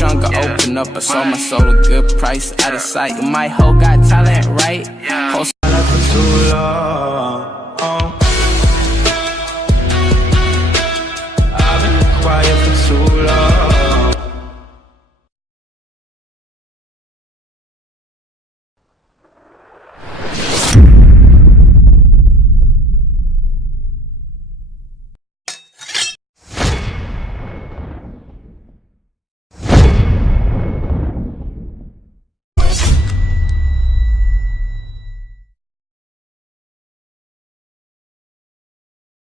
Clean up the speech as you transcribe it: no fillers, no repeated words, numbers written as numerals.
trunk, I open up, I sold my soul a good price, out of sight. My hoe got talent, right? For too long.